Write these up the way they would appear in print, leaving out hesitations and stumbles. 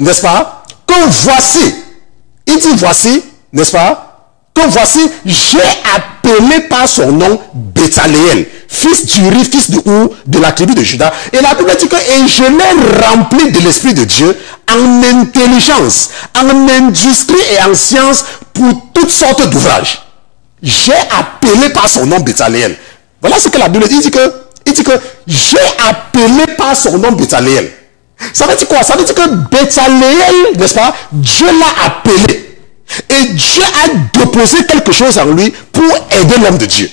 n'est-ce pas, que voici, il dit voici, n'est-ce pas, que voici, j'ai appelé par son nom Betsaléel, fils d'Uri, fils de Ou, de la tribu de Juda. Et la Bible dit que, et je l'ai rempli de l'Esprit de Dieu en intelligence, en industrie et en science pour toutes sortes d'ouvrages. J'ai appelé par son nom Betsaléel. Voilà ce que la Bible dit. Il dit que j'ai appelé par son nom Betsaléel. Ça veut dire quoi? Ça veut dire que Betsaléel, n'est-ce pas, Dieu l'a appelé. Et Dieu a déposé quelque chose en lui pour aider l'homme de Dieu.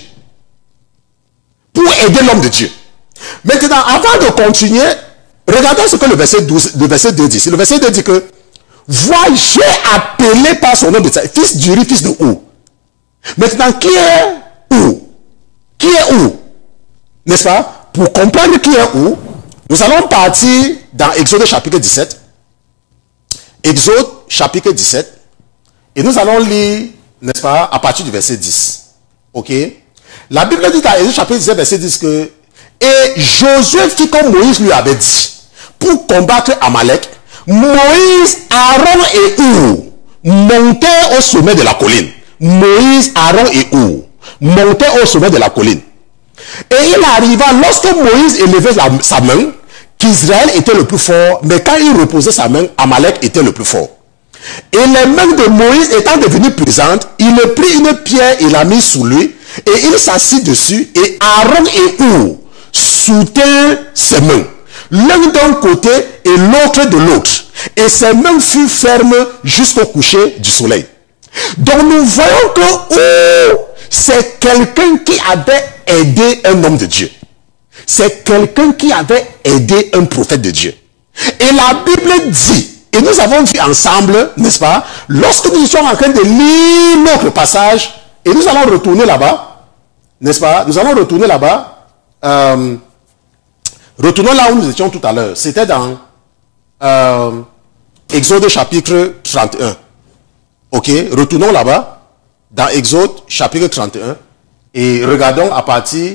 Pour aider l'homme de Dieu. Maintenant, avant de continuer, regardons ce que le verset 2 dit. Le verset 2 dit que, vois, j'ai appelé par son nom Betsaléel, fils d'Uri, fils de Ou. Maintenant, qui est Ou? Qui est Ou? N'est-ce pas? Pour comprendre qui est Ou, nous allons partir dans Exode chapitre 17. Exode chapitre 17. Et nous allons lire, n'est-ce pas, à partir du verset 10. Ok? La Bible dit dans Exode chapitre 17, verset 10 que, et Josué fit comme Moïse lui avait dit, pour combattre Amalek, Moïse, Aaron et Ou montaient au sommet de la colline. Moïse, Aaron et Ou montaient au sommet de la colline. Et il arriva, lorsque Moïse élevait sa main, qu'Israël était le plus fort, mais quand il reposait sa main, Amalek était le plus fort. Et les mains de Moïse étant devenues puissantes, il prit une pierre et la mit sous lui, et il s'assit dessus, et Aaron et Ou soutinrent ses mains, l'un d'un côté et l'autre de l'autre, et ses mains furent fermes jusqu'au coucher du soleil. Donc nous voyons que Ou, c'est quelqu'un qui avait aidé un homme de Dieu. C'est quelqu'un qui avait aidé un prophète de Dieu. Et la Bible dit, et nous avons vu ensemble, n'est-ce pas, lorsque nous sommes en train de lire notre passage, et nous allons retourner là-bas, n'est-ce pas, nous allons retourner là-bas, retournons là où nous étions tout à l'heure, c'était dans Exode chapitre 31. Ok, retournons là-bas, dans Exode chapitre 31, et regardons à partir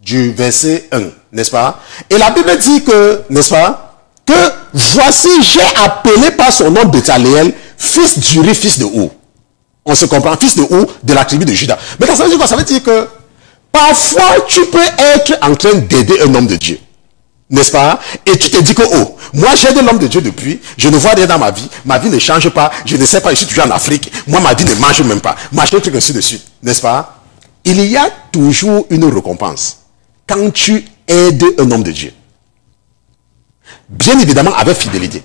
du verset 1, n'est-ce pas? Et la Bible dit que, n'est-ce pas, que voici, j'ai appelé par son nom Betsaléel, fils d'Uri, fils de Ou. On se comprend, fils de Ou, de la tribu de Juda. Mais ça veut dire quoi? Ça veut dire que parfois tu peux être en train d'aider un homme de Dieu. N'est-ce pas? Et tu te dis que, oh, moi j'aide l'homme de Dieu depuis, je ne vois rien dans ma vie ne change pas, je ne sais pas, je suis toujours en Afrique, moi ma vie ne mange même pas, machin truc ainsi de suite. N'est-ce pas? Il y a toujours une récompense quand tu aides un homme de Dieu. Bien évidemment avec fidélité.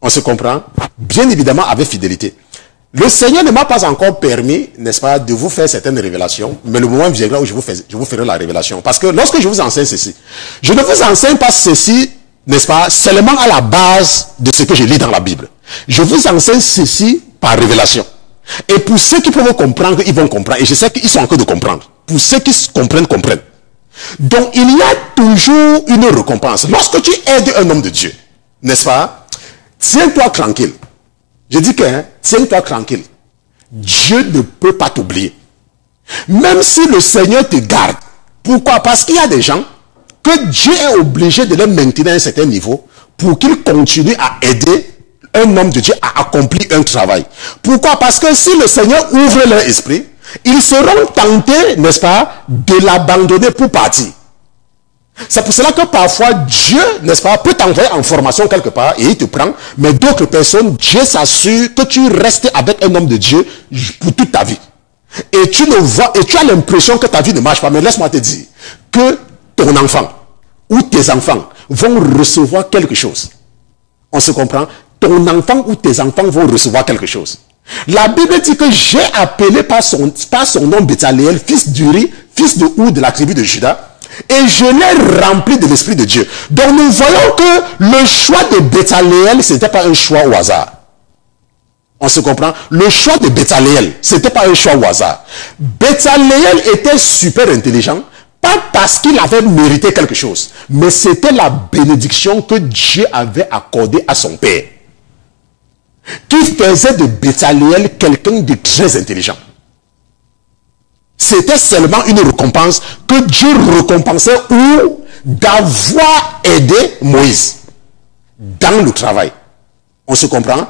On se comprend? Bien évidemment avec fidélité. Le Seigneur ne m'a pas encore permis, n'est-ce pas, de vous faire certaines révélations, mais le moment viendra où je vous ferai la révélation. Parce que lorsque je vous enseigne ceci, je ne vous enseigne pas ceci, n'est-ce pas, seulement à la base de ce que je lis dans la Bible. Je vous enseigne ceci par révélation. Et pour ceux qui peuvent comprendre, ils vont comprendre. Et je sais qu'ils sont en train de comprendre. Pour ceux qui comprennent, comprennent. Donc il y a toujours une récompense. Lorsque tu aides un homme de Dieu, n'est-ce pas, tiens-toi tranquille. Je dis que, tiens-toi tranquille. Dieu ne peut pas t'oublier. Même si le Seigneur te garde. Pourquoi? Parce qu'il y a des gens que Dieu est obligé de les maintenir à un certain niveau pour qu'ils continuent à aider un homme de Dieu à accomplir un travail. Pourquoi? Parce que si le Seigneur ouvre leur esprit, ils seront tentés, n'est-ce pas, de l'abandonner pour partir. C'est pour cela que parfois Dieu, n'est-ce pas, peut t'envoyer en formation quelque part et il te prend, mais d'autres personnes, Dieu s'assure que tu restes avec un homme de Dieu pour toute ta vie. Et tu as l'impression que ta vie ne marche pas, mais laisse-moi te dire que ton enfant ou tes enfants vont recevoir quelque chose. On se comprend? Ton enfant ou tes enfants vont recevoir quelque chose. La Bible dit que j'ai appelé par son nom Betsaléel, fils d'Uri, fils de Ou de la tribu de Juda, et je l'ai rempli de l'Esprit de Dieu. Donc nous voyons que le choix de Betsaléel, ce n'était pas un choix au hasard. On se comprend? Le choix de Betsaléel, ce n'était pas un choix au hasard. Betsaléel était super intelligent, pas parce qu'il avait mérité quelque chose, mais c'était la bénédiction que Dieu avait accordée à son père, qui faisait de Betsaléel quelqu'un de très intelligent. C'était seulement une récompense que Dieu récompensait ou d'avoir aidé Moïse. dans le travail. On se comprend?